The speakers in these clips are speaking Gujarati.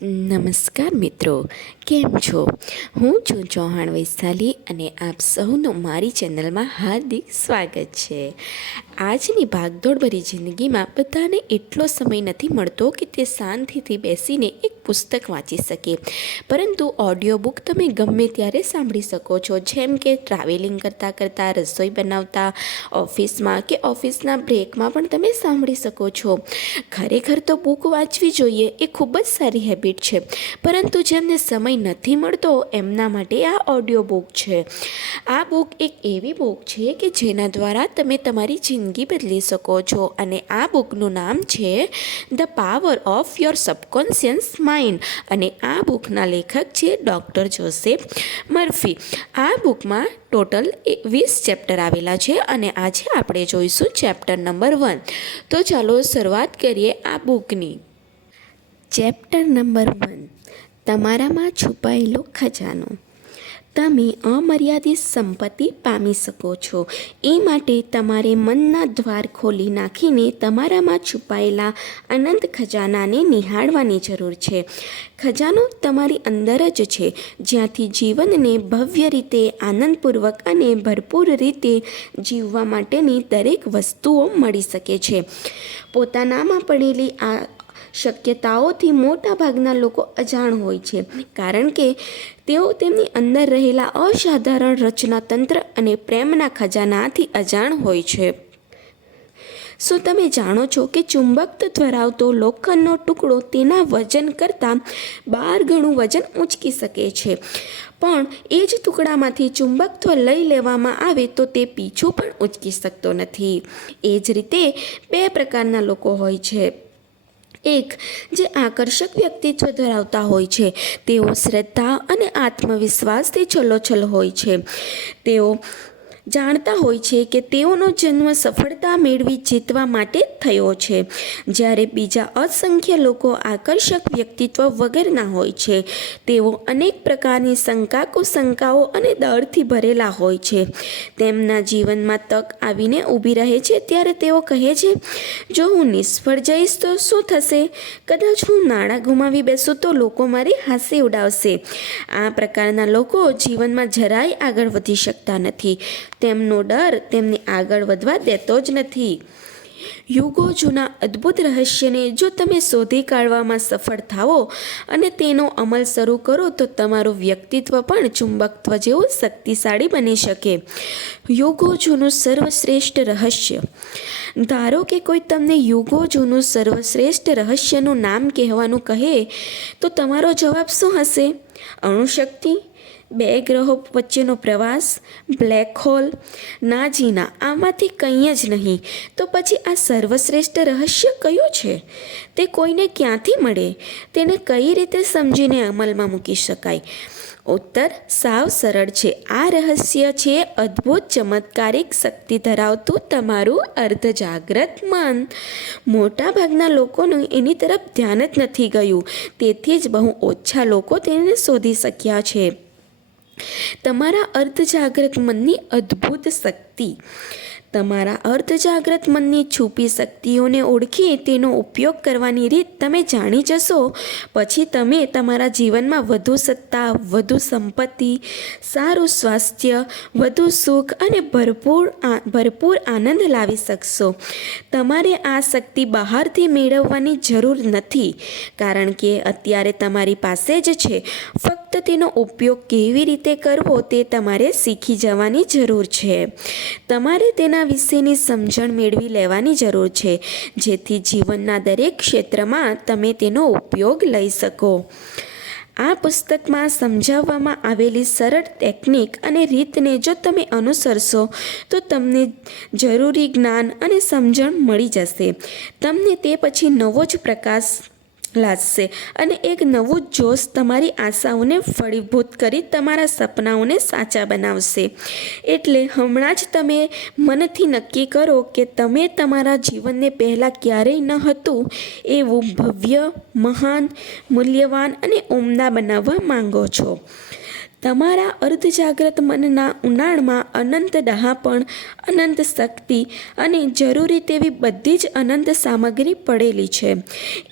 નમસ્કાર મિત્રો, કેમ છો? હું છું ચૌહાણ વૈશાલી અને આપ સૌનું મારી ચેનલમાં હાર્દિક સ્વાગત છે. આજની ભાગદોડભરી જિંદગીમાં બધાને એટલો સમય નથી મળતો કે તે શાંતિથી બેસીને એક પુસ્તક વાંચી શકે, પરંતુ ઓડિયો બુક તમે ગમે ત્યારે સાંભળી શકો છો. જેમ કે ટ્રાવેલિંગ કરતાં કરતાં, રસોઈ બનાવતા, ઓફિસમાં કે ઓફિસના બ્રેકમાં પણ તમે સાંભળી શકો છો. ખરેખર તો બુક વાંચવી જોઈએ, એ ખૂબ જ સારી હેબિટ છે, પરંતુ જેમને સમય નથી મળતો એમના માટે આ ઓડિયો બુક છે. આ બુક એક એવી બુક છે કે જેના દ્વારા તમે તમારી જિંદગી બદલી શકો છો, અને આ બુકનું નામ છે the power of your subconscious mind, અને આ બુકના લેખક છે ડૉક્ટર જોસેફ મર્ફી. આ બુકમાં ટોટલ 20 ચેપ્ટર આવેલા છે, અને આજે આપણે જોઈશું ચેપ્ટર નંબર 1. તો ચાલો શરૂઆત કરીએ આ બુકની. ચેપ્ટર નંબર 1, તમારામાં છુપાયેલો ખજાનો. તમે અમર્યાદિત સંપત્તિ પામી શકો છો, એ માટે તમારે મનના દ્વાર ખોલી નાખીને તમારામાં છુપાયેલા અનંત ખજાનાને નિહાળવાની જરૂર છે. ખજાનો તમારી અંદર જ છે, જ્યાંથી જીવનને ભવ્ય રીતે, આનંદપૂર્વક અને ભરપૂર રીતે જીવવા માટેની દરેક વસ્તુઓ મળી શકે છે. પોતાનામાં પડેલી આ શક્યતાઓથી મોટાભાગના લોકો અજાણ હોય છે, કારણ કે તેઓ તેમની અંદર રહેલા અસાધારણ રચનાતંત્ર અને પ્રેમના ખજાનાથી અજાણ હોય છે. શું તમે જાણો છો કે ચુંબકત્વ ધરાવતો લોખંડનો ટુકડો તેના વજન કરતાં 12 ગણું વજન ઊંચકી શકે છે, પણ એ જ ટુકડામાંથી ચુંબકત્વ લઈ લેવામાં આવે તો તે પીછું પણ ઊંચકી શકતો નથી. એ જ રીતે 2 પ્રકારના લોકો હોય છે. એક, જે આકર્ષક વ્યક્તિત્વ ધરાવતા હોય છે. તેઓ શ્રદ્ધા અને આત્મવિશ્વાસથી છલોછલ હોય છે. તેઓ જાણતા હોય છે કે તેઓનો જન્મ સફળતા મેળવી જીતવા માટે થયો છે. જ્યારે બીજા અસંખ્ય લોકો આકર્ષક વ્યક્તિત્વ વગરના હોય છે. તેઓ અનેક પ્રકારની શંકાઓ અને ડરથી ભરેલા હોય છે. તેમના જીવનમાં તક આવીને ઊભી રહે છે ત્યારે તેઓ કહે છે, જો હું નિષ્ફળ જઈશ તો શું થશે? કદાચ હું નાણાં ગુમાવી બેસું તો લોકો મારી હાસ્ય ઉડાવશે. આ પ્રકારના લોકો જીવનમાં જરાય આગળ વધી શકતા નથી. તેમનો ડર તેમને આગળ વધવા દેતો જ નથી. યુગો જૂના અદ્ભુત રહસ્યને જો તમે શોધી કાઢવામાં સફળ થાઓ અને તેનો અમલ શરૂ કરો તો તમારું વ્યક્તિત્વ પણ ચુંબકત્વ જેવું શક્તિશાળી બની શકે. યુગો જૂનું સર્વશ્રેષ્ઠ રહસ્ય. ધારો કે કોઈ તમને યુગો જૂનું સર્વશ્રેષ્ઠ રહસ્યનું નામ કહેવાનું કહે તો તમારો જવાબ શું હશે? અણુશક્તિ, 2 ગ્રહો વચ્ચેનો પ્રવાસ, બ્લેક હોલ? ના જી ના, આમાંથી કંઈ જ નહીં. તો પછી આ સર્વશ્રેષ્ઠ રહસ્ય કયું છે? તે કોઈને ક્યાંથી મળે? તેને કઈ રીતે સમજીને અમલમાં મૂકી શકાય? ઉત્તર સાવ સરળ છે. આ રહસ્ય છે અદ્ભુત ચમત્કારિક શક્તિ ધરાવતું તમારું અર્ધજાગ્રત મન. મોટાભાગના લોકોનું એની તરફ ધ્યાન જ નથી ગયું, તેથી જ બહુ ઓછા લોકો તેને શોધી શક્યા છે. તમારા અર્ધજાગ્રત મનની અદ્ભુત શક્તિ. તમારા અર્ધજાગ્રત મનની છુપી શક્તિઓને ઓળખી તેનો ઉપયોગ કરવાની રીત તમે જાણી જશો પછી તમે તમારા જીવનમાં વધુ સત્તા, વધુ સંપત્તિ, સારું સ્વાસ્થ્ય, વધુ સુખ અને ભરપૂર આનંદ લાવી શકશો. તમારે આ શક્તિ બહારથી મેળવવાની જરૂર નથી, કારણ કે અત્યારે તમારી પાસે જ છે. ફક્ત તેનો ઉપયોગ કેવી રીતે કરવો તે તમારે શીખી જવાની જરૂર છે. તમારે તેના વિશેની સમજણ મેળવી લેવાની જરૂર છે, જેથી જીવનના દરેક ક્ષેત્રમાં તમે તેનો ઉપયોગ લઈ શકો. આ પુસ્તકમાં સમજાવવામાં આવેલી સરળ ટેકનિક અને રીતને જો તમે અનુસરશો તો તમને જરૂરી જ્ઞાન અને સમજણ મળી જશે. તમને તે પછી નવો જ પ્રકાશ લાગશે અને એક નવું જોશ તમારી આશાઓને ફળીભૂત કરી તમારા સપનાઓને સાચા બનાવશે. એટલે હમણાં જ તમે મનથી નક્કી કરો કે તમે તમારા જીવનને પહેલાં ક્યારેય ન હતું એવું ભવ્ય, મહાન, મૂલ્યવાન અને ઉમદા બનાવવા માંગો છો. તમારા અર્ધજાગ્રત મનના ઊંડાણમાં અનંત ડહાપણ, અનંત શક્તિ અને જરૂરી તેવી બધી જ અનંત સામગ્રી પડેલી છે.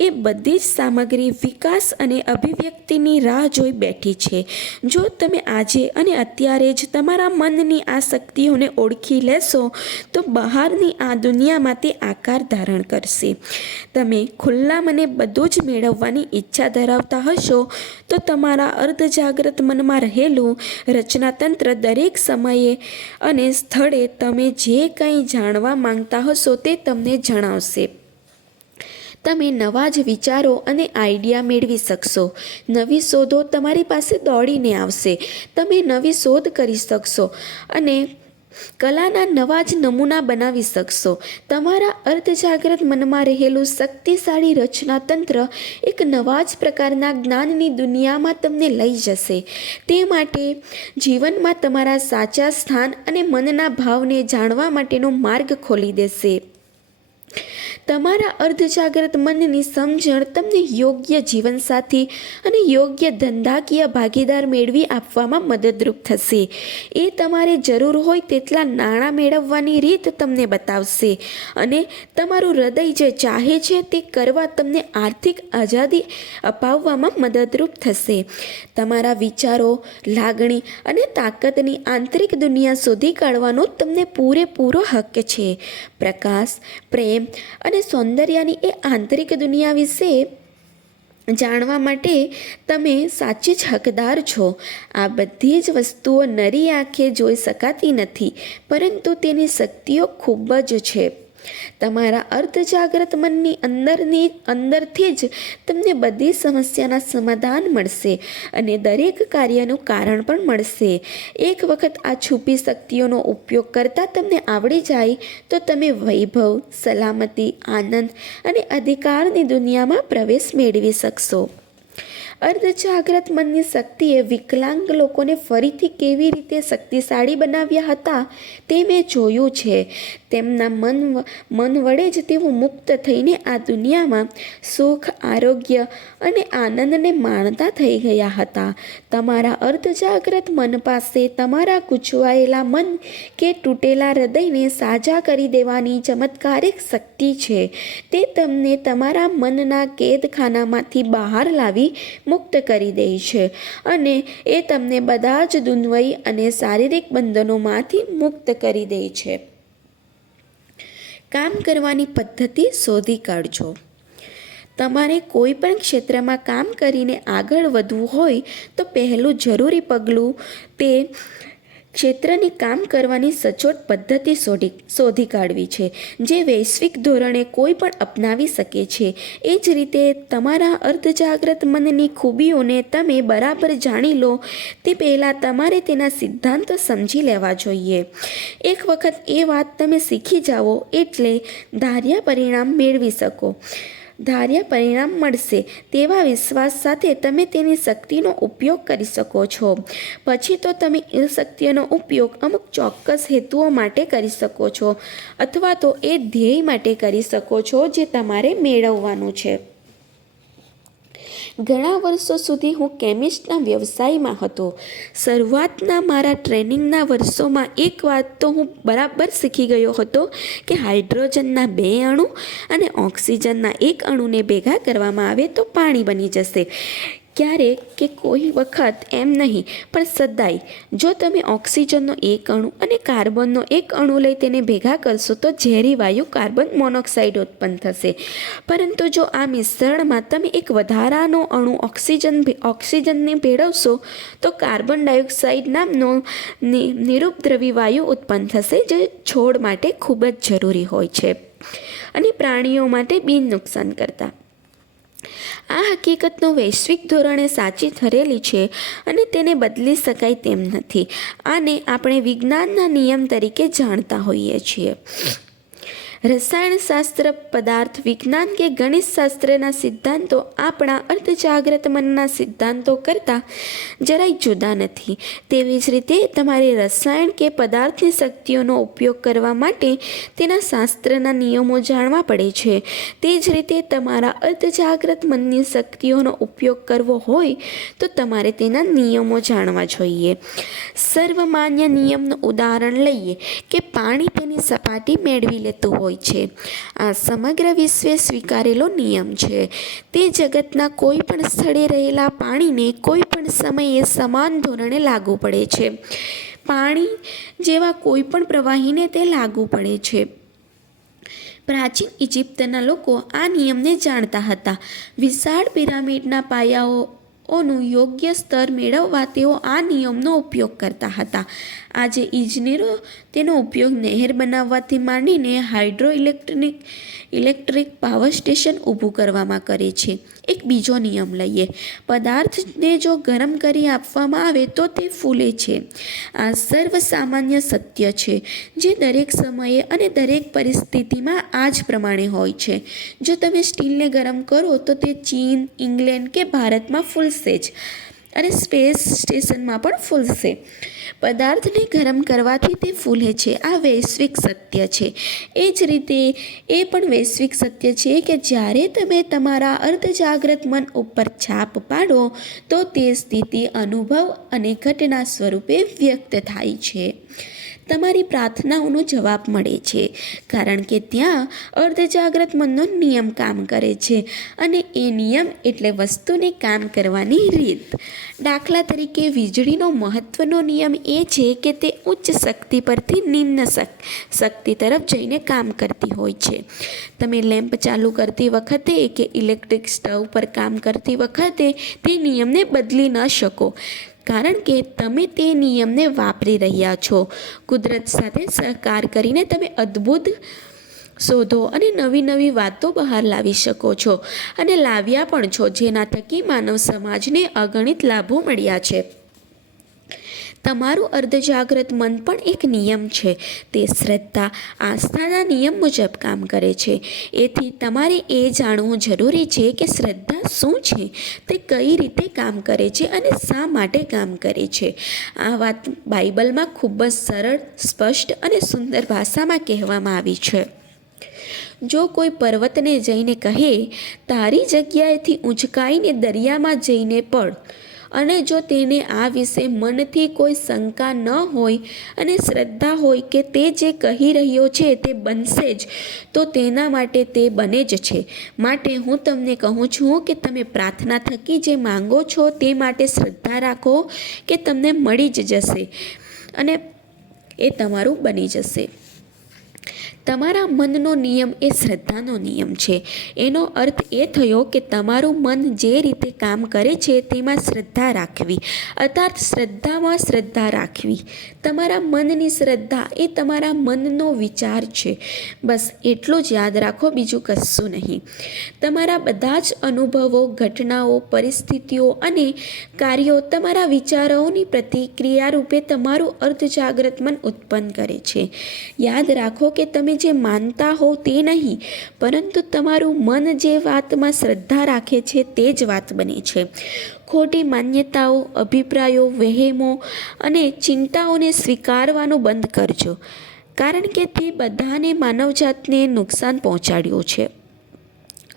એ બધી જ સામગ્રી વિકાસ અને અભિવ્યક્તિની રાહ જોઈ બેઠી છે. જો તમે આજે અને અત્યારે જ તમારા મનની આ શક્તિઓને ઓળખી લેશો તો બહારની આ દુનિયામાં તે આકાર ધારણ કરશે. તમે ખુલ્લા મને બધું જ મેળવવાની ઈચ્છા ધરાવતા હશો તો તમારા અર્ધજાગ્રત મનમાં રહેલું રચનાતંત્ર દરેક સમયે અને સ્થળે તમે જે કંઈ જાણવા માંગતા હશો તે તમને જણાવશે. તમે નવા જ વિચારો અને આઈડિયા મેળવી શકશો. નવી શોધો તમારી પાસે દોડીને આવશે. તમે નવી શોધ કરી શકશો અને કલાના નવા જ નમૂના બનાવી શકશો. તમારા અર્ધજાગ્રત મનમાં રહેલું શક્તિશાળી રચનાતંત્ર એક નવા જ પ્રકારના જ્ઞાનની દુનિયામાં તમને લઈ જશે. તે માટે જીવનમાં તમારા સાચા સ્થાન અને મનના ભાવને જાણવા માટેનો માર્ગ ખોલી દેશે. તમારા અર્ધજાગ્રત મનની સમજણ તમને યોગ્ય જીવનસાથી અને યોગ્ય ધંધાકીય ભાગીદાર મેળવી આપવામાં મદદરૂપ થશે. એ તમારે જરૂર હોય તેટલા નાણાં મેળવવાની રીત તમને બતાવશે અને તમારું હૃદય જે ચાહે છે તે કરવા તમને આર્થિક આઝાદી અપાવવામાં મદદરૂપ થશે. તમારા વિચારો, લાગણી અને તાકાતની આંતરિક દુનિયા શોધી કાઢવાનો તમને પૂરેપૂરો હક છે. પ્રકાશ, પ્રેમ અને સૌંદર્યની એ આંતરિક દુનિયા વિશે જાણવા માટે તમે સાચી જ હકદાર છો. આ બધી જ વસ્તુઓ નરી આંખે જોઈ શકાતી નથી, પરંતુ તેની શક્તિઓ ખૂબ જ છે. તમારા અર્ધજાગ્રત મનની અંદરથી જ તમને બધી સમસ્યાના સમાધાન મળશે અને દરેક કાર્યનું કારણ પણ મળશે. એક વખત આ છુપી શક્તિઓનો ઉપયોગ કરતાં તમને આવડી જાય તો તમે વૈભવ, સલામતી, આનંદ અને અધિકારની દુનિયામાં પ્રવેશ મેળવી શકશો. અર્ધજાગ્રત મનની શક્તિએ વિકલાંગ લોકોને ફરીથી કેવી રીતે શક્તિશાળી બનાવ્યા હતા તે મેં જોયું છે. તેમના મન વડે જ તેઓ મુક્ત થઈને આ દુનિયામાં સુખ, આરોગ્ય અને આનંદને માણતા થઈ ગયા હતા. તમારા અર્ધજાગ્રત મન પાસે તમારા ગૂંચવાયેલા મન કે તૂટેલા હૃદયને સાજા કરી દેવાની ચમત્કારિક શક્તિ છે. તે તમને તમારા મનના કેદખાનામાંથી બહાર લાવી મુક્ત કરી દે છે અને એ તમને બધા જ દુન્વયી અને શારીરિક બંધનોમાંથી મુક્ત કરી દે છે. કામ કરવાની પદ્ધતિ શોધી કાઢજો. તમારે કોઈ પણ ક્ષેત્રમાં કામ કરીને આગળ વધવું હોય તો પહેલું જરૂરી પગલું તે ક્ષેત્રની કામ કરવાની સચોટ પદ્ધતિ શોધી કાઢવી છે, જે વૈશ્વિક ધોરણે કોઈ પણ અપનાવી શકે છે. એ જ રીતે તમારા અર્ધજાગ્રત મનની ખૂબીઓને તમે બરાબર જાણી લો તે પહેલાં તમારે તેના સિદ્ધાંતો સમજી લેવા જોઈએ. એક વખત એ વાત તમે શીખી જાઓ એટલે ધાર્યા પરિણામ મળશે તેવા વિશ્વાસ સાથે તમે તેની શક્તિનો ઉપયોગ કરી શકો છો. પછી તો તમે એ શક્તિનો ઉપયોગ અમુક ચોક્કસ હેતુઓ માટે કરી શકો છો અથવા તો એ ધ્યેય માટે કરી શકો છો જે તમારે મેળવવાનું છે. ઘણા વર્ષો સુધી હું કેમિસ્ટના વ્યવસાયમાં હતો. શરૂઆતના મારા ટ્રેનિંગના વર્ષોમાં એક વાત તો હું બરાબર શીખી ગયો હતો કે હાઇડ્રોજનના 2 અણુ અને ઓક્સિજનના 1 અણુને ભેગા કરવામાં આવે તો પાણી બની જશે. ક્યારેક કે કોઈ વખત એમ નહીં પણ સદાય જો તમે ઓક્સિજનનો 1 અણુ અને કાર્બનનો 1 અણુ લઈ તેને ભેગા કરશો તો ઝેરી વાયુ કાર્બન મોનોક્સાઇડ ઉત્પન્ન થશે. પરંતુ જો આ મિશ્રણમાં તમે એક વધારાનો અણુ ઓક્સિજનને ભેળવશો તો કાર્બન ડાયોક્સાઇડ નામનો નિરુપદ્રવી વાયુ ઉત્પન્ન થશે, જે છોડ માટે ખૂબ જ જરૂરી હોય છે અને પ્રાણીઓ માટે બિન નુકસાન કરતા. આ હકીકતનો વૈશ્વિક ધોરણે સાચી ઠરેલી છે અને તેને બદલી શકાય તેમ નથી. આને આપણે વિજ્ઞાનના નિયમ તરીકે જાણતા હોઈએ છીએ. રસાયણશાસ્ત્ર, પદાર્થ વિજ્ઞાન કે ગણિતશાસ્ત્રના સિદ્ધાંતો આપણા અર્ધજાગ્રત મનના સિદ્ધાંતો કરતાં જરાય જુદા નથી. તેવી જ રીતે તમારે રસાયણ કે પદાર્થની શક્તિઓનો ઉપયોગ કરવા માટે તેના શાસ્ત્રના નિયમો જાણવા પડે છે. તે જ રીતે તમારા અર્ધજાગ્રત મનની શક્તિઓનો ઉપયોગ કરવો હોય તો તમારે તેના નિયમો જાણવા જોઈએ. સર્વમાન્ય નિયમનું ઉદાહરણ લઈએ કે પાણી તેની સપાટી મેળવી લેતું હોય છે. આ સમગ્ર વિશ્વે સ્વીકારેલો નિયમ છે. તે જગતના કોઈ પણ સ્થળે રહેલા પાણીને કોઈ પણ સમયે સમાન ધોરણે લાગુ પડે છે. પાણી જેવા કોઈ પણ પ્રવાહીને તે લાગુ પડે છે. પ્રાચીન ઇજિપ્તના લોકો આ નિયમને જાણતા હતા. વિશાળ પિરામિડના પાયાઓનું યોગ્ય સ્તર મેળવવા તેઓ આ નિયમનો ઉપયોગ કરતા હતા. આજે ઇજનેરો તેનો ઉપયોગ નહેર બનાવવાથી માંડીને ઇલેક્ટ્રિક પાવર સ્ટેશન ઊભું કરવામાં કરે છે. એક બીજો નિયમ લઈએ. પદાર્થને જો ગરમ કરી આપવામાં આવે તો તે ફૂલે છે. આ સર્વસામાન્ય સત્ય છે જે દરેક સમયે અને દરેક પરિસ્થિતિમાં આ જ પ્રમાણે હોય છે. જો તમે સ્ટીલને ગરમ કરો તો તે ચીન, ઇંગ્લેન્ડ કે ભારતમાં ફૂલશે જ અને સ્પેસ સ્ટેશનમાં પણ ફૂલશે. પદાર્થને ગરમ કરવાથી તે ફૂલે છે. આ વૈશ્વિક સત્ય છે. એ જ રીતે એ પણ વૈશ્વિક સત્ય છે કે જ્યારે તમે તમારા અર્ધજાગ્રત મન ઉપર છાપ પાડો તો તે સ્થિતિ, અનુભવ અને ઘટના સ્વરૂપે વ્યક્ત થાય છે. તમારી પ્રાર્થનાઓનો જવાબ મળે છે કારણ કે ત્યાં અર્ધજાગ્રત મનનો નિયમ કામ કરે છે અને એ નિયમ એટલે વસ્તુને કામ કરવાની રીત. દાખલા તરીકે વીજળીનો મહત્વનો નિયમ એ છે કે તે ઉચ્ચ શક્તિ પરથી નિમ્ન શક્તિ તરફ જઈને કામ કરતી હોય છે. તમે લેમ્પ ચાલુ કરતી વખતે કે ઇલેક્ટ્રિક સ્ટવ પર કામ કરતી વખતે તે નિયમને બદલી ન શકો કારણ કે તમે તે નિયમને વાપરી રહ્યા છો. કુદરત સાથે સહકાર કરીને તમે અદ્ભુત શોધો અને નવી વાતો બહાર લાવી શકો છો અને લાવ્યા પણ છો, જેના થકી માનવ સમાજને અગણિત લાભો મળ્યા છે. તમારું અર્ધજાગ્રત મન પણ એક નિયમ છે. તે શ્રદ્ધા, આસ્થાના નિયમ મુજબ કામ કરે છે. એથી તમારે એ જાણવું જરૂરી છે કે શ્રદ્ધા શું છે, તે કઈ રીતે કામ કરે છે અને શા માટે કામ કરે છે. આ વાત બાઇબલમાં ખૂબ જ સરળ, સ્પષ્ટ અને સુંદર ભાષામાં કહેવામાં આવી છે. જો કોઈ પર્વતને જઈને કહે, તારી જગ્યાએથી ઊંચકાઈને દરિયામાં જઈને પડ, અને જો તેને આ વિશે મનથી કોઈ શંકા ન હોય અને શ્રદ્ધા હોય કે તે જે કહી રહ્યો છે તે બનશે જ, તો તેના માટે તે બને જ છે. માટે હું તમને કહું છું કે તમે પ્રાર્થના થકી જે માંગો છો તે માટે શ્રદ્ધા રાખો કે તમને મળી જ જશે અને એ તમારું બની જશે. તમારા મનનો નિયમ એ શ્રદ્ધાનો નિયમ છે. એનો અર્થ એ થયો કે તમારું મન જે રીતે કામ કરે છે તેમાં શ્રદ્ધા રાખવી, અર્થાત શ્રદ્ધામાં શ્રદ્ધા રાખવી. તમારા મનની શ્રદ્ધા એ તમારા મનનો વિચાર છે. બસ એટલું જ યાદ રાખો, બીજું કશું નહીં. તમારા બધા જ અનુભવો, ઘટનાઓ, પરિસ્થિતિઓ અને કાર્યો તમારા વિચારોની પ્રતિક્રિયા રૂપે તમારું અર્ધજાગ્રત મન ઉત્પન્ન કરે છે. યાદ રાખો કે તમે જે માનતા હો તે નહીં, પરંતુ તમારું મન જે વાતમાં શ્રદ્ધા રાખે છે તે જ વાત બને છે. ખોટી માન્યતાઓ, અભિપ્રાયો, વહેમો અને ચિંતાઓને સ્વીકારવાનું બંધ કરજો, કારણ કે તે બધાને માનવજાતને નુકસાન પહોંચાડ્યું છે.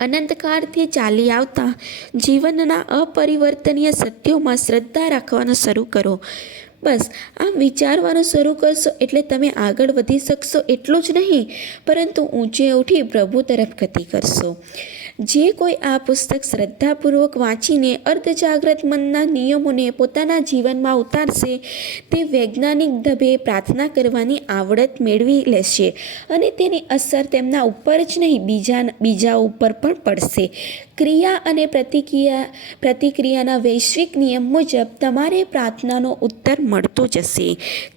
અનંતકાળથી ચાલી આવતા જીવનના અપરિવર્તનીય સત્યોમાં શ્રદ્ધા રાખવાનું શરૂ કરો. બસ આમ વિચારવાનું શરૂ કરશો એટલે તમે આગળ વધી શકશો એટલું જ નહીં, પરંતુ ઊંચે ઉઠી પ્રભુ તરફ ગતિ કરશો. જે કોઈ આ પુસ્તક શ્રદ્ધાપૂર્વક વાંચીને અર્ધજાગ્રત મનના નિયમોને પોતાના જીવનમાં ઉતારશે તે વૈજ્ઞાનિક ઢબે પ્રાર્થના કરવાની આવડત મેળવી લેશે અને તેની અસર તેમના ઉપર જ નહીં બીજા ઉપર પણ પડશે. ક્રિયા અને પ્રતિક્રિયાના વૈશ્વિક નિયમ મુજબ તમારે પ્રાર્થનાનો ઉત્તર મળતો જશે.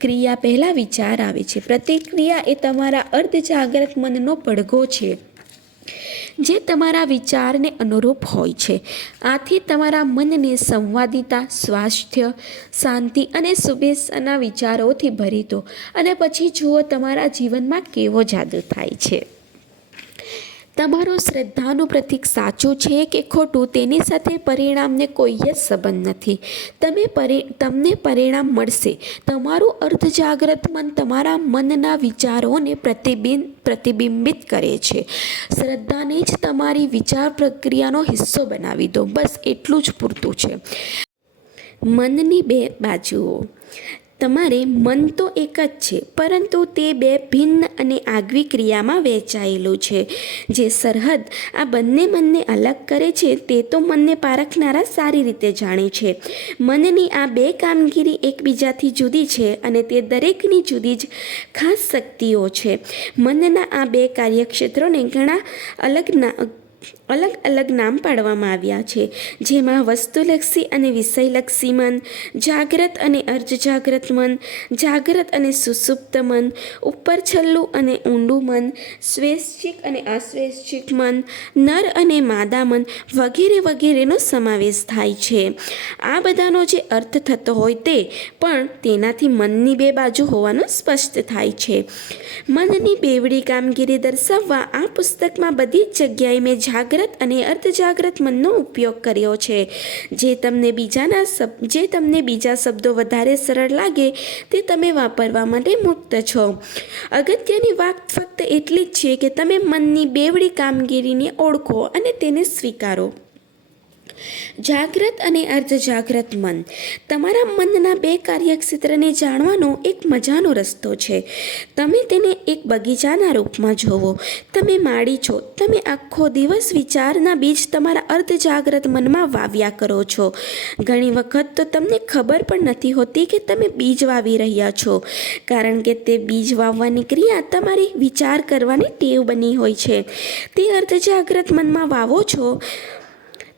ક્રિયા પહેલાં વિચાર આવે છે. પ્રતિક્રિયા એ તમારા અર્ધજાગ્રત મનનો પડઘો છે જે તમારા વિચારને અનુરૂપ હોય છે. આથી તમારા મનને સંવાદિતા, સ્વાસ્થ્ય, શાંતિ અને શુભેચ્છાના વિચારોથી ભરી દો અને પછી જુઓ તમારા જીવનમાં કેવો જાદુ થાય છે. તમારો શ્રદ્ધાનું પ્રતીક સાચું છે કે ખોટું તેની સાથે પરિણામને કોઈ જ સંબંધ નથી. તમને પરિણામ મળશે. તમારું અર્ધજાગ્રત મન તમારા મનના વિચારોને પ્રતિબિંબિત કરે છે. શ્રદ્ધાને જ તમારી વિચાર પ્રક્રિયાનો હિસ્સો બનાવી દો. બસ એટલું જ પૂરતું છે. મનની બે બાજુઓ. તમારે મન તો એક જ છે, પરંતુ તે બે ભિન્ન અને આગવી ક્રિયામાં વહેંચાયેલું છે. જે સરહદ આ બંને મનને અલગ કરે છે તે તો મનને પારખનારા સારી રીતે જાણે છે. મનની આ બે કામગીરી એકબીજાથી જુદી છે અને તે દરેકની જુદી જ ખાસ શક્તિઓ છે. મનના આ બે કાર્યક્ષેત્રોને ઘણા અલગ નામ પાડવામાં આવ્યા છે, જેમાં વસ્તુલક્ષી અને વિષયલક્ષી મન, જાગ્રત અને અર્ધજાગ્રત મન, જાગ્રત અને સુષુપ્ત મન, ઉપર છલ્લું અને ઊંડું મન, સ્વૈચ્છિક અને અસ્વૈચ્છિક મન, નર અને માદા મન વગેરે વગેરેનો સમાવેશ થાય છે. આ બધાનો જે અર્થ થતો હોય તે પણ તેનાથી મનની બે બાજુ હોવાનું સ્પષ્ટ થાય છે. મનની બેવડી કામગીરી દર્શાવવા આ પુસ્તકમાં બધી જ જગ્યાએ મેં જાગ્રત અને અર્ધજાગ્રત મનનો ઉપયોગ કર્યો છે. જે તમને બીજા શબ્દો વધારે સરળ લાગે તે તમે વાપરવા માટે મુક્ત છો. અગત્યની વાત ફક્ત એટલી જ છે કે તમે મનની બેવડી કામગીરીને ઓળખો અને તેને સ્વીકારો. જાગ્રત અને અર્ધજાગ્રત મન. તમારા મનના બે કાર્યક્ષેત્રને જાણવાનો એક મજાનો રસ્તો છે. તમે તેને એક બગીચાના રૂપમાં જોવો. તમે માળી છો. તમે આખો દિવસ વિચારના બીજ તમારા અર્ધજાગ્રત મનમાં વાવ્યા કરો છો. ઘણી વખત તો તમને ખબર પણ નથી હોતી કે તમે બીજ વાવી રહ્યા છો, કારણ કે તે બીજ વાવવાની ક્રિયા તમારી વિચાર કરવાની ટેવ બની હોય છે. તે અર્ધજાગ્રત મનમાં વાવો છો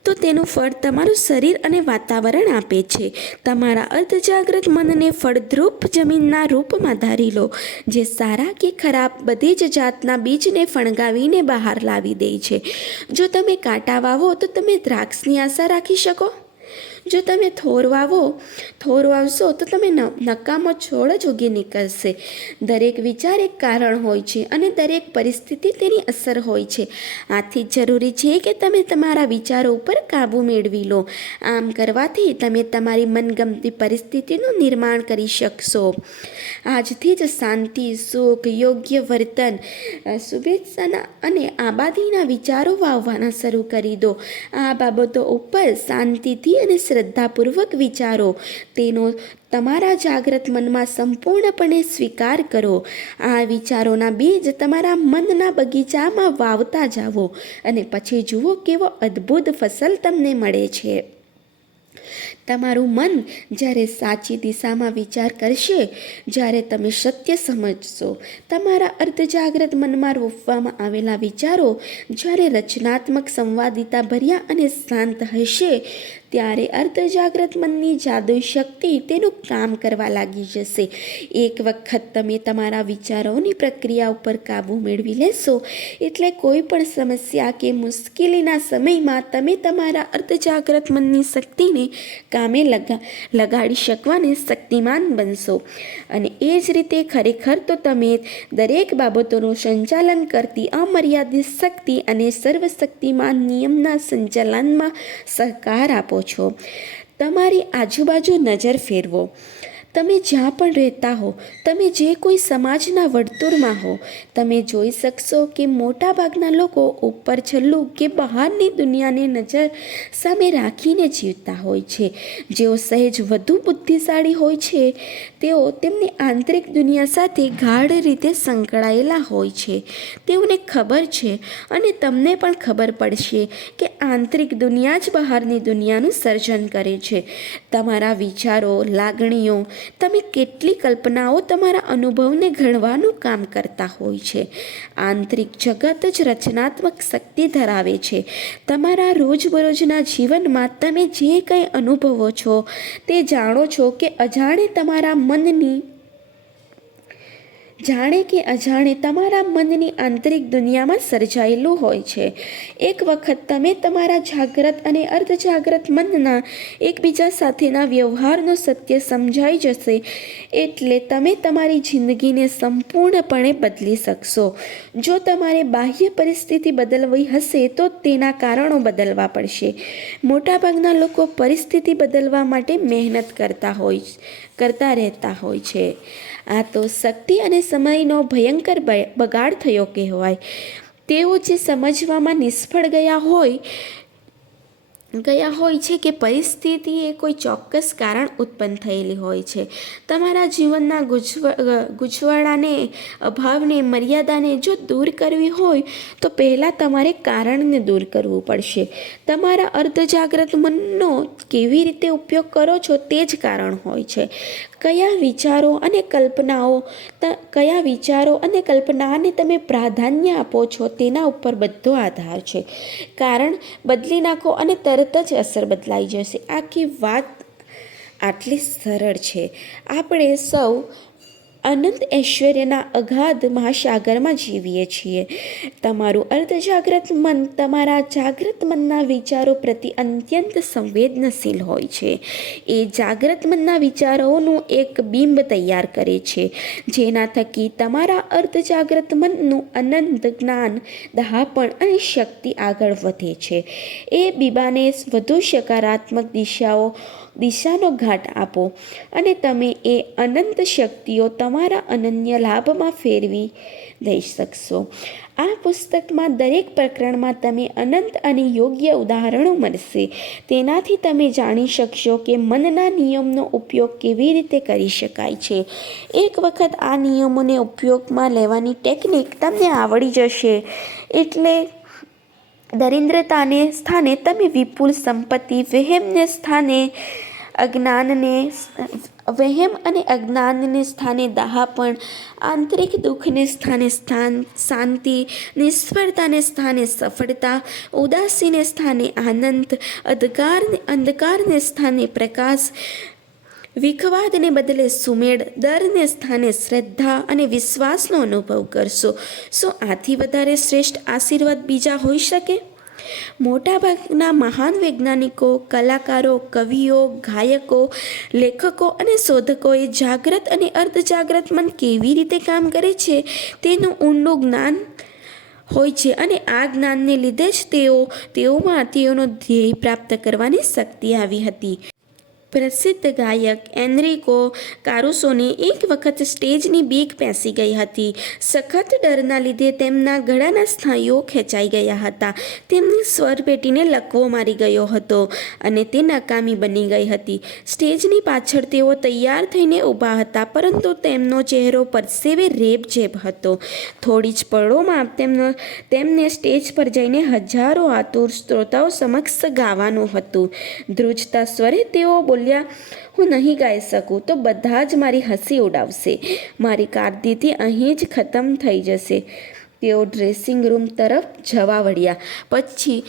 તો તેનું ફળ તમારું શરીર અને વાતાવરણ આપે છે. તમારા અર્ધજાગ્રત મનને ફળદ્રુપ જમીનના રૂપમાં ધારી લો, જે સારા કે ખરાબ બધી જ જાતના બીજને ફણગાવીને બહાર લાવી દે છે. જો તમે કાંટા વાવો તો તમે દ્રાક્ષની આશા રાખી શકો? જો તમે થોર વાવશો તો તમે નકામો છોડ જ ઉગી નીકળશે. દરેક વિચાર એક કારણ હોય છે અને દરેક પરિસ્થિતિ તેની અસર હોય છે. આથી જ જરૂરી છે કે તમે તમારા વિચારો ઉપર કાબૂ મેળવી લો. આમ કરવાથી તમે તમારી મનગમતી પરિસ્થિતિનું નિર્માણ કરી શકશો. આજથી જ શાંતિ, સુખ, યોગ્ય વર્તન, શુભેચ્છાના અને આબાદીના વિચારો વાવવાના શરૂ કરી દો. આ બાબતો ઉપર શાંતિથી અને શ્રદ્ધાપૂર્વક વિચારો. તેનો તમારા જાગ્રત મનમાં સંપૂર્ણપણે સ્વીકાર કરો. આ વિચારોના બીજ તમારા મનના બગીચામાં વાવતા જાઓ અને પછી જુઓ કેવો અદ્ભુત ફસલ તમને મળે છે. તમારું મન જ્યારે સાચી દિશામાં વિચાર કરશે, જ્યારે તમે સત્ય સમજશો, તમારા અર્ધજાગ્રત મનમાં રોપવામાં આવેલા વિચારો જ્યારે રચનાત્મક, સંવાદિતા ભર્યા અને શાંત હશે, ત્યારે અર્ધજાગ્રત મનની જાદુઈ શક્તિ તેનું કામ કરવા લાગી જશે. એક વખત તમે તમારા વિચારોની પ્રક્રિયા ઉપર કાબૂ મેળવી લેશો એટલે કોઈ પણ સમસ્યા કે મુશ્કેલીના સમયમાં તમે તમારા અર્ધજાગ્રત મનની શક્તિને કામે લગાડી શકવાને શક્તિમાન બનશો. અને એ જ રીતે ખરેખર તો તમે દરેક બાબતોનું સંચાલન કરતી અમર્યાદિત શક્તિ અને સર્વશક્તિમાન નિયમના સંચાલનમાં સહકાર આપો છો. તમારી આજુબાજુ નજર ફેરવો. તમે જ્યાં પણ રહેતા હો, તમે જે કોઈ સમાજના વર્તુળમાં હો, તમે જોઈ શકશો કે મોટાભાગના લોકો ઉપર છલ્લું કે બહારની દુનિયાને નજર સામે રાખીને જીવતા હોય છે. જેઓ સહેજ વધુ બુદ્ધિશાળી હોય છે, તેઓ તેમની આંતરિક દુનિયા સાથે ગાઢ રીતે સંકળાયેલા હોય છે. તેઓને ખબર છે અને તમને પણ ખબર પડશે કે આંતરિક દુનિયા જ બહારની દુનિયાનું સર્જન કરે છે. તમારા વિચારો, લાગણીઓ, તમે કેટલી કલ્પનાઓ તમારા અનુભવને ઘડવાનું કામ કરતા હોય છે. આંતરિક જગત જ રચનાત્મક શક્તિ ધરાવે છે. તમારા રોજબરોજના જીવનમાં તમે જે કંઈ અનુભવો છો તે જાણો છો કે અજાણે તમારા મનની જાણે કે અજાણે તમારા મનની આંતરિક દુનિયામાં સર્જાયેલું હોય છે. એક વખત તમે તમારા જાગ્રત અને અર્ધજાગ્રત મનના એકબીજા સાથેના વ્યવહારનું સત્ય સમજાઈ જશે એટલે તમે તમારી જિંદગીને સંપૂર્ણપણે બદલી શકશો. જો તમારે બાહ્ય પરિસ્થિતિ બદલવી હશે તો તેના કારણો બદલવા પડશે. મોટાભાગના લોકો પરિસ્થિતિ બદલવા માટે મહેનત કરતા રહેતા હોય છે. આ તો શક્તિ અને સમયનો ભયંકર બગાડ થયો કહેવાય. તેઓ જે સમજવામાં નિષ્ફળ ગયા હોય છે કે પરિસ્થિતિ એ કોઈ ચોક્કસ કારણ ઉત્પન્ન થયેલી હોય છે. તમારા જીવનના ગૂંચવણાને, અભાવને, મર્યાદાને જો દૂર કરવી હોય તો પહેલાં તમારે કારણને દૂર કરવું પડશે. તમારા અર્ધજાગ્રત મનનો કેવી રીતે ઉપયોગ કરો છો તે જ કારણ હોય છે. કયા વિચારો અને કલ્પનાને તમે પ્રાધાન્ય આપો છો તેના ઉપર બધો આધાર છે. કારણ બદલી નાખો અને તરત જ અસર બદલાઈ જશે. આખી વાત આટલી સરળ છે. આપણે સૌ અનંત ઐશ્વર્યના અગાધ મહાસાગરમાં જીવીએ છીએ. તમારું અર્ધજાગ્રત મન તમારા જાગ્રત મનના વિચારો પ્રતિ અત્યંત સંવેદનશીલ હોય છે. એ જાગ્રત મનના વિચારોનું એક બિંબ તૈયાર કરે છે જેના થકી તમારા અર્ધજાગ્રત મનનું અનંત જ્ઞાન, દહાપણ અને શક્તિ આગળ વધે છે. એ બીબાને વધુ સકારાત્મક દિશાનો ઘાટ આપો અને તમે એ અનંત શક્તિઓ તમારા અનન્ય લાભમાં ફેરવી દઈ શકશો. આ પુસ્તકમાં દરેક પ્રકરણમાં તમે અનંત અને યોગ્ય ઉદાહરણો મળશે. તેનાથી તમે જાણી શકશો કે મનના નિયમનો ઉપયોગ કેવી રીતે કરી શકાય છે. એક વખત આ નિયમોને ઉપયોગમાં લેવાની ટેકનિક તમને આવડી જશે એટલે દરિદ્રતાને સ્થાને તમે વિપુલ સંપત્તિ, વહેમ અને અજ્ઞાનને સ્થાને દહાપણ, આંતરિક દુઃખને સ્થાને શાંતિ, નિષ્ફળતાને સ્થાને સફળતા, ઉદાસીને સ્થાને આનંદ, અંધકારને સ્થાને પ્રકાશ, વિખવાદને બદલે સુમેળ, ડરને સ્થાને શ્રદ્ધા અને વિશ્વાસનો અનુભવ કરશો. શું આથી વધારે શ્રેષ્ઠ આશીર્વાદ બીજા હોઈ શકે? મોટાભાગના મહાન વૈજ્ઞાનિકો, કલાકારો, કવિઓ, ગાયકો, લેખકો અને શોધકોએ જાગ્રત અને અર્ધજાગ્રત મન કેવી રીતે કામ કરે છે તેનું ઊંડું જ્ઞાન હોય છે અને આ જ્ઞાનને લીધે જ તેઓનો ધ્યેય પ્રાપ્ત કરવાની શક્તિ આવી હતી. પ્રસિદ્ધ ગાયક એનરિકો કારુસોને એક વખત સ્ટેજની બીક પેસી ગઈ હતી. સખત ડરના લીધે તેમના ગળાના સ્નાયુઓ ખેંચાઈ ગયા હતા. તેમની સ્વરપેટીને લકવો મારી ગયો હતો અને તે નકામી બની ગઈ હતી. સ્ટેજની પાછળ તેઓ તૈયાર થઈને ઊભા હતા પરંતુ તેમનો ચહેરો પરસેવે રેબઝેબ હતો. થોડી જ પળોમાં તેમને સ્ટેજ પર જઈને હજારો આતુર શ્રોતાઓ સમક્ષ ગાવાનું હતું. ધ્રુજતા સ્વરે તેઓ બોલ્યા, હું નહીં ગાઈ શકું તો બધા જ મારી હસી ઉડાવશે. મારી કારકિર્દી અહીં જ ખતમ થઈ જશે. તેઓ ડ્રેસિંગ રૂમ તરફ જવા વળ્યા પછી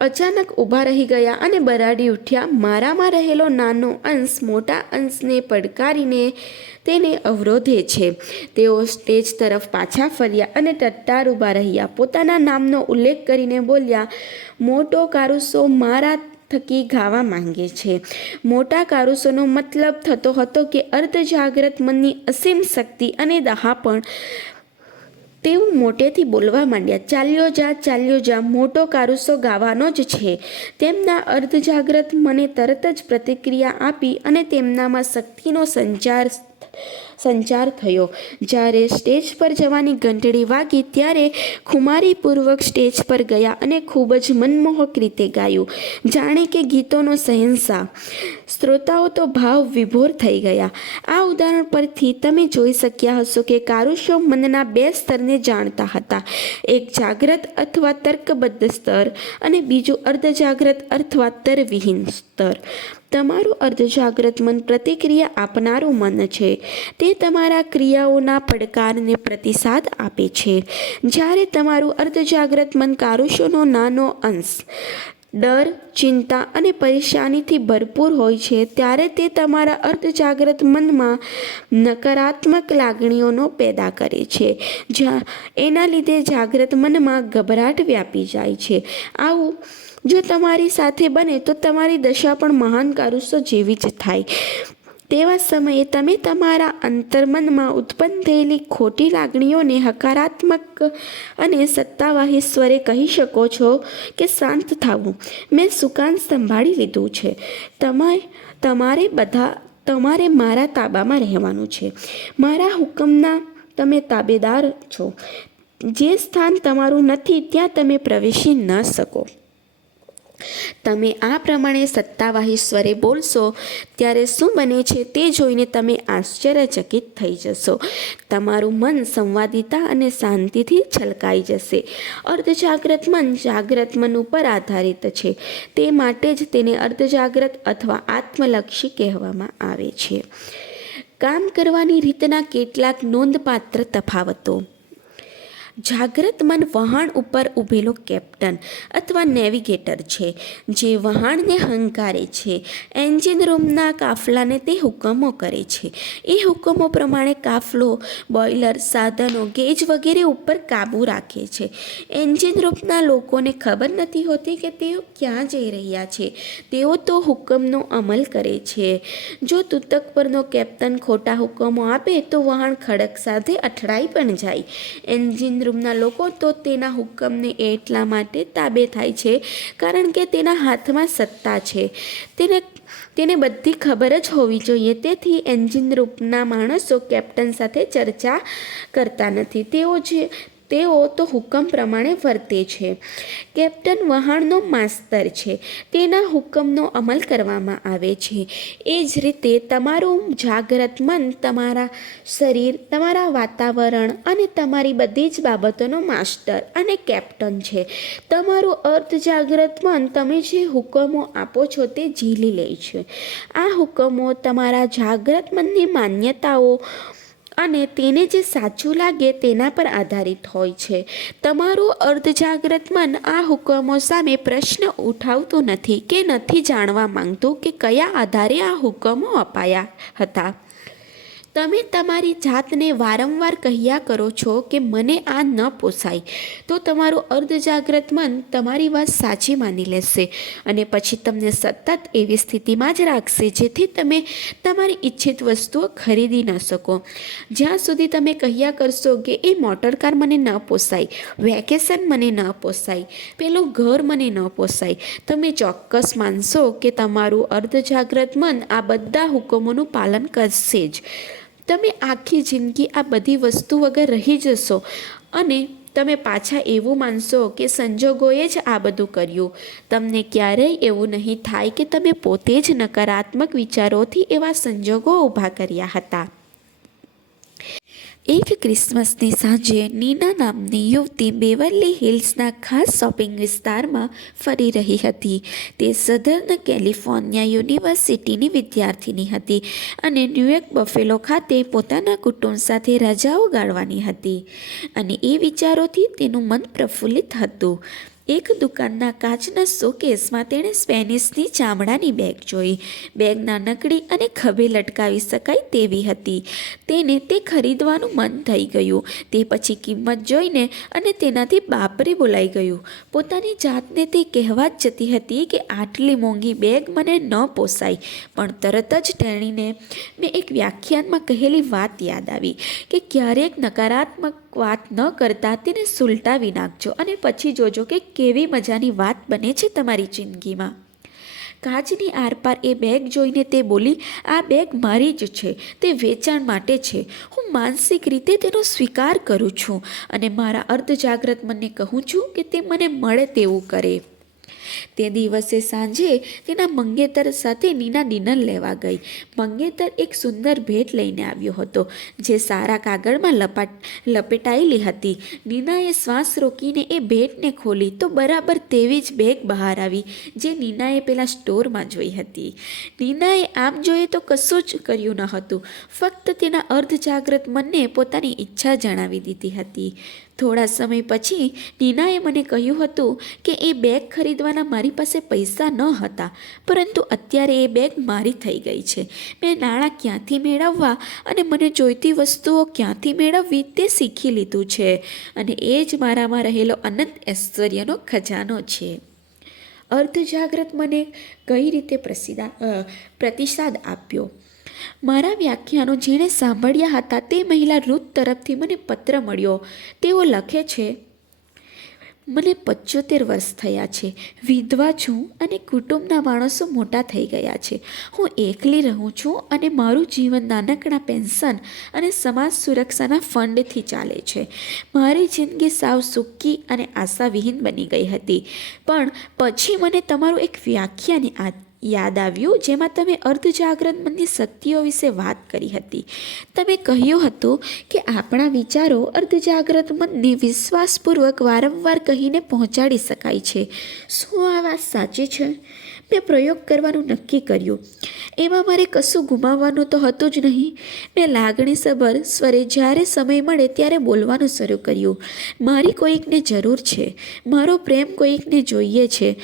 અચાનક ઊભા રહી ગયા અને બરાડી ઉઠ્યા. મારામાં રહેલો નાનો અંશ મોટા અંશને પડકારીને તેને અવરોધે છે. તેઓ સ્ટેજ તરફ પાછા ફર્યા અને ટટ્ટાર ઊભા રહ્યા. પોતાના નામનો ઉલ્લેખ કરીને બોલ્યા, મોટો કારુસો મારા થકી ગાવા માંગે છે. મોટા કારુસોનો મતલબ થતો હતો કે અર્ધજાગ્રત મનની અસીમ શક્તિ અને દહાપણ. તેઓ મોટેથી બોલવા માંડ્યા, ચાલ્યો જા, મોટો કારુસો ગાવાનો જ છે. તેમના અર્ધજાગ્રત મને તરત જ પ્રતિક્રિયા આપી અને તેમનામાં શક્તિનો સંચાર થયો. જ્યારે સ્ટેજ પર જવાની ઘંટડી વાગી ત્યારે ખુમારીપૂર્વક સ્ટેજ પર ગયા અને ખૂબ જ મનમોહક રીતે ગાયું, જાણે કે ગીતોનો શહેનશાહ. શ્રોતાઓ તો ભાવ વિભોર થઈ ગયા. આ ઉદાહરણ પરથી તમે જોઈ શક્યા હશો કે કારુસો મનના બે સ્તરને જાણતા હતા. એક જાગ્રત અથવા તર્કબદ્ધ સ્તર અને બીજું અર્ધજાગ્રત અથવા તર્કવિહીન સ્તર. તમારું અર્ધજાગ્રત મન પ્રતિક્રિયા આપનારું મન છે. તે તમારા ક્રિયાઓના પડકારને પ્રતિસાદ આપે છે. જ્યારે તમારું અર્ધજાગ્રત મન કારુસોનો નાનો અંશ ડર, ચિંતા અને પરેશાનીથી ભરપૂર હોય છે ત્યારે તે તમારા અર્ધજાગ્રત મનમાં નકારાત્મક લાગણીઓનો પેદા કરે છે, જ્યાં એના લીધે જાગ્રત મનમાં ગભરાટ વ્યાપી જાય છે. આવું જો તમારી સાથે બને તો તમારી દશા પણ મહાન કારુસો જેવી જ થાય. તેવા સમયે તમે તમારા અંતર્મનમાં ઉત્પન્ન થયેલી ખોટી લાગણીઓને હકારાત્મક અને સત્તાવાહી સ્વરે કહી શકો છો કે શાંત થાવું, મેં સુકાન સંભાળી લીધું છે. તમારે મારા તાબામાં રહેવાનું છે. મારા હુકમના તમે તાબેદાર છો. જે સ્થાન તમારું નથી ત્યાં તમે પ્રવેશી ન શકો. તમે આ પ્રમાણે સત્તાવાહી સ્વરે બોલશો ત્યારે શું બને છે તે જોઈને તમે આશ્ચર્યચકિત થઈ જશો. તમારું મન સંવાદિતા અને શાંતિથી છલકાઈ જશે. અર્ધજાગ્રત મન જાગ્રત મન ઉપર આધારિત છે, તે માટે જ તેને અર્ધજાગ્રત અથવા આત્મલક્ષી કહેવામાં આવે છે. કામ કરવાની રીતના કેટલાક નોંધપાત્ર તફાવતો. જાગ્રત મન વહાણ ઉપર ઊભેલો કેપ્ટન અથવા નેવિગેટર છે, જે વહાણને હંકારે છે. એન્જિન રૂમના કાફલાને તે હુકમો કરે છે. એ હુકમો પ્રમાણે કાફલો બોઇલર, સાધનો, ગેજ વગેરે ઉપર કાબૂ રાખે છે. એન્જિન રૂમના લોકોને ખબર નથી હોતી કે તેઓ ક્યાં જઈ રહ્યા છે. તેઓ તો હુકમનો અમલ કરે છે. જો તૂતક પરનો કેપ્ટન ખોટા હુકમો આપે તો વહાણ ખડક સાથે અથડાઈ પણ જાય. એન્જિન રૂમના લોકો તો તેના હુકમને એટલા માટે તાબે થાય છે કારણ કે તેના હાથમાં સત્તા છે. તેને બધી ખબર જ હોવી જોઈએ. તેથી એન્જિન રૂમના માણસો કેપ્ટન સાથે ચર્ચા કરતા નથી. તેઓ તો હુકમ પ્રમાણે વર્તે છે. કેપ્ટન વહાણનો માસ્તર છે. તેના હુકમનો અમલ કરવામાં આવે છે. એ જ રીતે તમારું જાગ્રત મન તમારા શરીર, તમારા વાતાવરણ અને તમારી બધી જ બાબતોનો માસ્ટર અને કેપ્ટન છે. તમારું અર્ધજાગ્રત મન તમે જે હુકમો આપો છો તે ઝીલી લે છે. આ હુકમો તમારા જાગ્રત મનની માન્યતાઓ અને તેને જે સાચું લાગે તેના પર આધારિત હોય છે. તમારું અર્ધજાગ્રત મન આ હુકમો સામે પ્રશ્ન ઉઠાવતું નથી કે નથી જાણવા માંગતું કે કયા આધારે આ હુકમો અપાયા હતા. તમે તમારી જાતને વારંવાર કહ્યા કરો છો કે મને આ ન પોસાય, તો તમારું અર્ધજાગ્રત મન તમારી વાત સાચી માની લેશે અને પછી તમને સતત એવી સ્થિતિમાં જ રાખશે જેથી તમે તમારી ઈચ્છિત વસ્તુઓ ખરીદી ન શકો. જ્યાં સુધી તમે કહ્યા કરશો કે એ મોટરકાર મને ન પોસાય, વેકેશન મને ન પોસાય, પેલું ઘર મને ન પોસાય, તમે ચોક્કસ માનશો કે તમારું અર્ધજાગ્રત મન આ બધા હુકમોનું પાલન કરશે જ. તમે આખી જિંદગી આ બધી વસ્તુ વગર રહી જશો અને તમે પાછા એવું માનશો કે સંજોગોએ જ આ બધું કર્યું. તમને ક્યારેય એવું નહીં થાય કે તમે પોતે જ નકારાત્મક વિચારોથી એવા સંજોગો ઊભા કર્યા હતા. એક ક્રિસમસની સાંજે નીના નામની યુવતી બેવરલી હિલ્સના ખાસ શોપિંગ વિસ્તારમાં ફરી રહી હતી. તે સધર્ન કેલિફોર્નિયા યુનિવર્સિટીની વિદ્યાર્થીની હતી અને ન્યૂયોર્ક બફેલો ખાતે પોતાના કુટુંબ સાથે રજાઓ ગાળવાની હતી અને એ વિચારોથી તેનું મન પ્રફુલ્લિત હતું. એક દુકાનના કાચના શોકેસમાં તેણે સ્પેનિશની ચામડાની બેગ જોઈ. બેગ નાનકડી અને ખભે લટકાવી શકાય તેવી હતી. તેને તે ખરીદવાનું મન થઈ ગયું. તે પછી કિંમત જોઈને અને તેનાથી બાપરે બોલાઈ ગયું. પોતાની જાતને તે કહેવા જ જતી હતી કે આટલી મોંઘી બેગ મને ન પોસાય, પણ તરત જ તેણીને મેં એક વ્યાખ્યાનમાં કહેલી વાત યાદ આવી કે ક્યારેક નકારાત્મક વાત ન કરતા તેને સુલટાવી નાખજો અને પછી જોજો કે કેવી મજાની વાત બને છે તમારી જિંદગીમાં. કાચની આરપાર એ બેગ જોઈને તે બોલી, આ બેગ મારી જ છે, તે વેચાણ માટે છે. હું માનસિક રીતે તેનો સ્વીકાર કરું છું અને મારા અર્ધજાગ્રત મનને કહું છું કે તે મને મળે તેવું કરે. તે દિવસે સાંજે તેના મંગેતર સાથે નીના ડિનર લેવા ગઈ. મંગેતર એક સુંદર ભેટ લઈને આવ્યો હતો જે સારા કાગળમાં લપેટાયેલી હતી. નીનાએ શ્વાસ રોકીને એ ભેટને ખોલી તો બરાબર તેવી જ બેગ બહાર આવી જે નીનાએ પેલા સ્ટોરમાં જોઈ હતી. નીનાએ આમ જોઈએ તો કશું જ કર્યું ન હતું, ફક્ત તેના અર્ધજાગ્રત મનને પોતાની ઈચ્છા જણાવી દીધી હતી. થોડા સમય પછી નીનાએ મને કહ્યું હતું કે એ બેગ ખરીદવાના મારી પાસે પૈસા ન હતા, પરંતુ અત્યારે એ બેગ મારી થઈ ગઈ છે. મેં નાણાં ક્યાંથી મેળવવા અને મને જોઈતી વસ્તુઓ ક્યાંથી મેળવવી તે શીખી લીધું છે, અને એ જ મારામાં રહેલો અનંત ઐશ્વર્યનો ખજાનો છે. અર્ધજાગ્રત મને કઈ રીતે પ્રતિસાદ આપ્યો? મારા વ્યાખ્યાનો જેણે સાંભળ્યા હતા તે મહિલા રૂથ તરફથી મને પત્ર મળ્યો. તેઓ લખે છે, મને 75 વર્ષ થયા છે, વિધવા છું અને કુટુંબના માણસો મોટા થઈ ગયા છે. હું એકલી રહું છું અને મારું જીવન નાનકડા પેન્શન અને સમાજ સુરક્ષાના ફંડથી ચાલે છે. મારી જિંદગી સાવ સૂકી અને આશાવિહીન બની ગઈ હતી. પણ પછી મને તમારું એક વ્યાખ્યાન યાદ આવ્યું જેમાં તમે અર્ધજાગ્રત મનની શક્તિઓ વિશે વાત કરી હતી. તમે કહ્યું હતું કે આપણા વિચારો અર્ધજાગ્રત મનને વિશ્વાસપૂર્વક વારંવાર કહીને પહોંચાડી શકાય છે. શું આ વાત સાચી છે? મેં પ્રયોગ કરવાનું નક્કી કર્યું. એમાં મારે કશું ગુમાવવાનું તો હતું જ નહીં. મેં લાગણીસભર સ્વરે જ્યારે સમય મળે ત્યારે બોલવાનું શરૂ કર્યું. મારી કોઈકને જરૂર છે, મારો પ્રેમ કોઈકને જોઈએ છે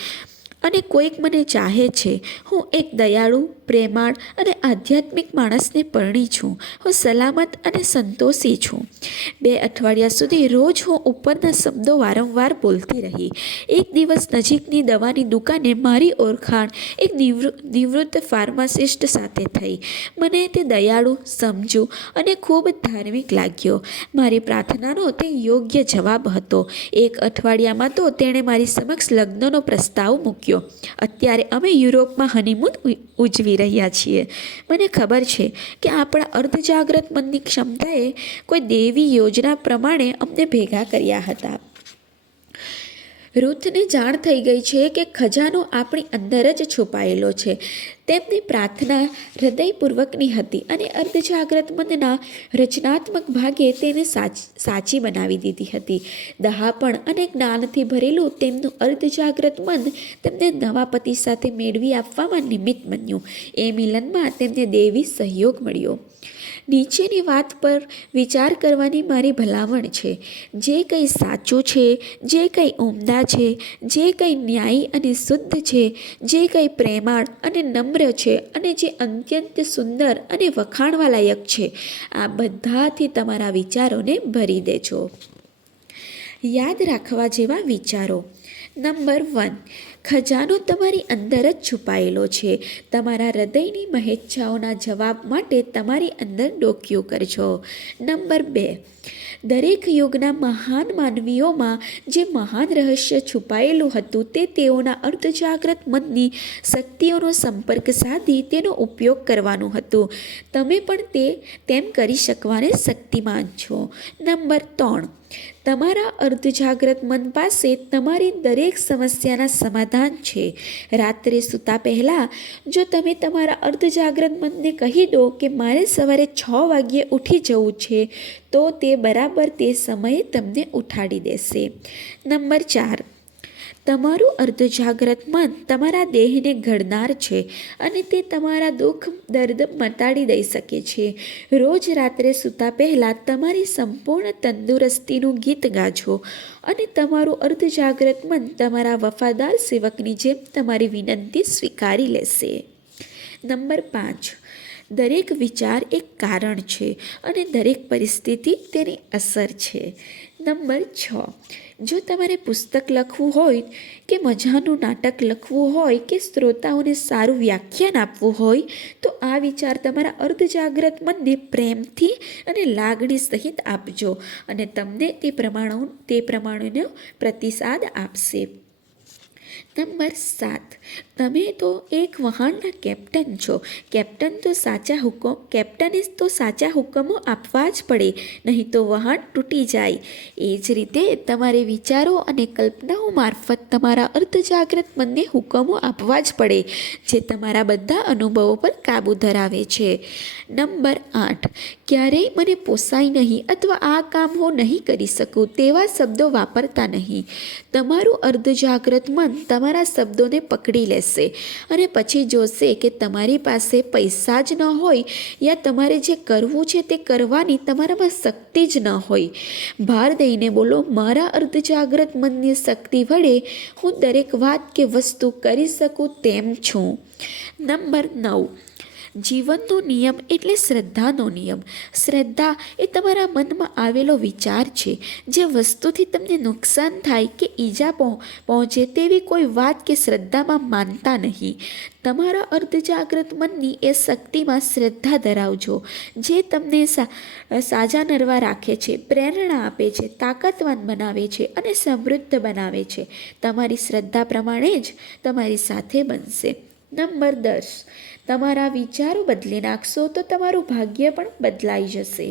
અને કોઈક મને ચાહે છે. હું એક દયાળુ, પ્રેમાળ અને આધ્યાત્મિક માણસને પરણી છું. હું સલામત અને સંતોષી છું. 2 અઠવાડિયા સુધી રોજ હું ઉપરના શબ્દો વારંવાર બોલતી રહી. એક દિવસ નજીકની દવાની દુકાને મારી ઓળખાણ એક નિવૃત્ત ફાર્માસિસ્ટ સાથે થઈ. મને તે દયાળુ, સમજુ અને ખૂબ ધાર્મિક લાગ્યો. મારી પ્રાર્થનાનો તે યોગ્ય જવાબ હતો. 1 અઠવાડિયામાં તો તેણે મારી સમક્ષ લગ્નનો પ્રસ્તાવ મૂક્યો. અત્યારે અમે યુરોપમાં હનીમૂન ઉજવી રહ્યા છીએ. મને ખબર છે કે આપણા અર્ધજાગ્રત મનની ક્ષમતાએ કોઈ દૈવી યોજના પ્રમાણે અમને ભેગા કર્યા હતા. રૂથને જાણ થઈ ગઈ છે કે ખજાનો આપણી અંદર જ છુપાયેલો છે. તેમની પ્રાર્થના હૃદયપૂર્વકની હતી અને અર્ધજાગ્રત મનના રચનાત્મક ભાગે તેને સાચી બનાવી દીધી હતી. દહાપણ અને જ્ઞાનથી ભરેલું તેમનું અર્ધજાગ્રત મન તેમને નવા પતિ સાથે મેળવી આપવામાં નિમિત્ત બન્યું. એ મિલનમાં તેમને દૈવી સહયોગ મળ્યો. નીચેની વાત પર વિચાર કરવાની મારી ભલામણ છે. જે કંઈ સાચું છે, જે કંઈ ઉમદા છે, જે કંઈ ન્યાયી અને શુદ્ધ છે, જે કંઈ પ્રેમાળ અને નમ્ર છે અને જે અત્યંત સુંદર અને વખાણવા લાયક છે, આ બધાથી તમારા વિચારોને ભરી દેજો. યાદ રાખવા જેવા વિચારો. નંબર 1, ખજાનો તમારી અંદર જ છુપાયેલો છે. તમારા હૃદયની મહેચ્છાઓના જવાબ માટે તમારી અંદર ડોકિયું કરજો. નંબર 2, દરેક યુગના મહાન માનવીઓમાં જે મહાન રહસ્ય છુપાયેલું હતું તે તેઓના અર્ધજાગ્રત મનની શક્તિઓનો સંપર્ક સાધી તેનો ઉપયોગ કરવાનું હતું. તમે પણ તેમ કરી શકવાને શક્તિમાન છો. નંબર 3, તમારા અર્ધજાગ્રત મન પાસે તમારી દરેક સમસ્યાના સમાધાન છે. રાત્રે સૂતા પહેલાં જો તમે તમારા અર્ધજાગ્રત મનને કહી દો કે મારે સવારે 6 વાગ્યે ઉઠી જવું છે, તો તે બરાબર તે સમયે તમને ઉઠાડી દેશે. નંબર 4, તમારું અર્ધજાગ્રત મન તમારા દેહને ઘડનાર છે અને તે તમારા દુઃખ દર્દ મટાડી દઈ શકે છે. રોજ રાત્રે સૂતા પહેલાં તમારી સંપૂર્ણ તંદુરસ્તીનું ગીત ગાજો અને તમારું અર્ધજાગ્રત મન તમારા વફાદાર સેવકની જેમ તમારી વિનંતી સ્વીકારી લેશે. નંબર 5, દરેક વિચાર એક કારણ છે અને દરેક પરિસ્થિતિ તેની અસર છે. નંબર 6, જો તમારે પુસ્તક લખવું હોય કે મજાનું નાટક લખવું હોય કે શ્રોતાઓને સારું વ્યાખ્યાન આપવું હોય, તો આ વિચાર તમારા અર્ધજાગ્રત મનને પ્રેમથી અને લાગણી સહિત આપજો અને તમને તે પ્રમાણેનો પ્રતિસાદ આપશે. નંબર 7, તમે તો એક વહાણના કેપ્ટન છો. કેપ્ટને તો સાચા હુકમો આપવા જ પડે, નહીં તો વહાણ તૂટી જાય. એ જ રીતે તમારે વિચારો અને કલ્પનાઓ મારફત તમારા અર્ધજાગ્રત મનને હુકમો આપવા જ પડે, જે તમારા બધા અનુભવો પર કાબૂ ધરાવે છે. નંબર 8, ક્યારેય મને પોસાય નહીં અથવા આ કામ હું નહીં કરી શકું તેવા શબ્દો વાપરતા નહીં. તમારું અર્ધજાગ્રત મન તમારા તમારા શબ્દોને પકડી લેશે અને પછી જોશે કે તમારી પાસે પૈસા જ ન હોય યા તમારે જે કરવું છે તે કરવાની તમારામાં શક્તિ જ ન હોય। ભાર દઈને બોલો, મારા અર્ધજાગ્રત મનની શક્તિ વડે હું દરેક વાત કે વસ્તુ કરી શકું તેમ છું। નંબર 9, જીવનનો નિયમ એટલે શ્રદ્ધાનો નિયમ। શ્રદ્ધા એ તમારા મનમાં આવેલો વિચાર છે, જે વસ્તુથી તમને નુકસાન થાય કે ઈજા પહોંચે તેવી કોઈ વાત કે શ્રદ્ધામાં માનતા નહીં। તમારા અર્ધજાગ્રત મનની એ શક્તિમાં શ્રદ્ધા ધરાવજો, જે તમને સાજા નરવા રાખે છે, પ્રેરણા આપે છે, તાકાતવાન બનાવે છે અને સમૃદ્ધ બનાવે છે। તમારી શ્રદ્ધા પ્રમાણે જ તમારી સાથે બનશે। નંબર 10, તમારા વિચારો બદલી નાખશો તો તમારું ભાગ્ય પણ બદલાઈ જશે।